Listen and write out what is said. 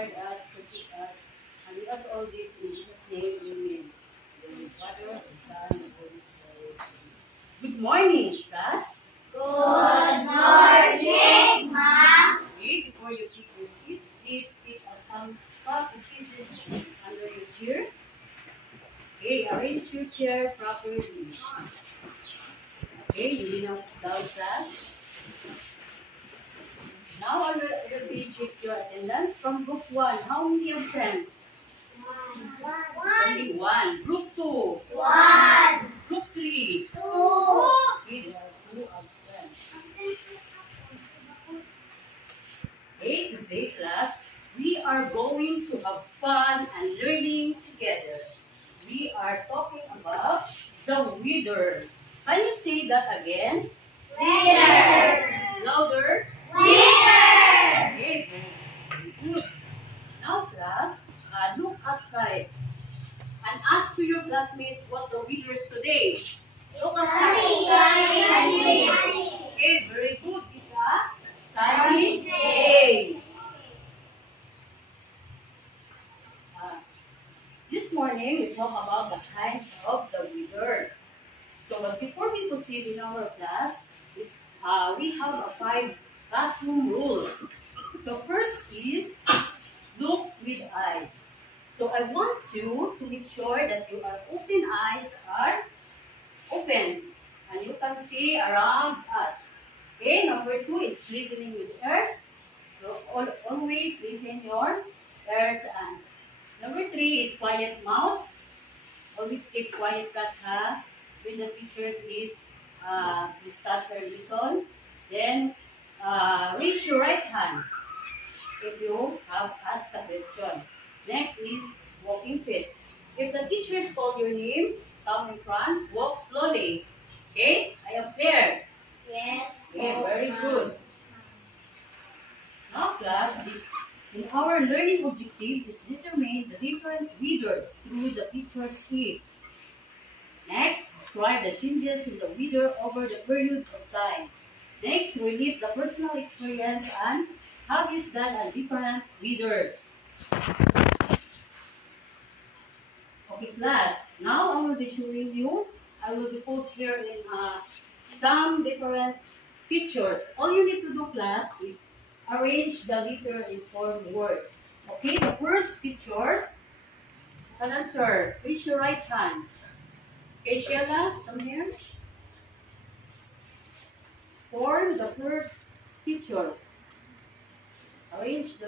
guard us, protect us, and we ask all this in Jesus' name. Amen. Amen. Father, Son, and Holy Spirit. Good morning, class. Good morning, Ma'am. Okay, before you take your seats, please take some positive under your chair. Okay, arrange your chair properly. Okay, you will not sit down, class. Now I will be check your attendance from group 1. How many absent? Only 1. Group 2. 1, Group 3. 2, Okay, there are 2 absent. Okay, today class, we are going to have fun and learning together. We are talking about the weather. Can you say that again? weather, Louder. weather. Okay, very good. Now class, look outside and ask to your classmates what the weather is today. Look Sunny, outside. sunny, sunny. Okay, very good. It's a sunny day. This morning, we talk about the kinds of the weather. So, but before we proceed in our class, we have a 5 classroom rules. So, first is look with eyes. So, I want you to make sure that your open eyes are open and you can see around us. Okay, number 2 is listening with ears. So, always listen your ears. And number 3 is quiet mouth. Always keep quiet class, ha? When the teachers is discuss or listen. Then raise your right hand if you have asked a question. Next is walking fit. If the teachers call your name, come in front, walk slowly. Okay? I am there. Yes. Okay, very good. Now class, in our learning objective is determine the different weathers through the picture sheets. Next, describe the changes in the weather over the period of time. Next, relate the personal experience and how is done on different weathers. Okay, class. Now I will be showing you. I will be post here in some different pictures. All you need to do, class, is arrange the letter in form word. Okay, the first pictures. You can answer. Raise your right hand. Okay, Sheila, come here. Form the first picture. Arrange the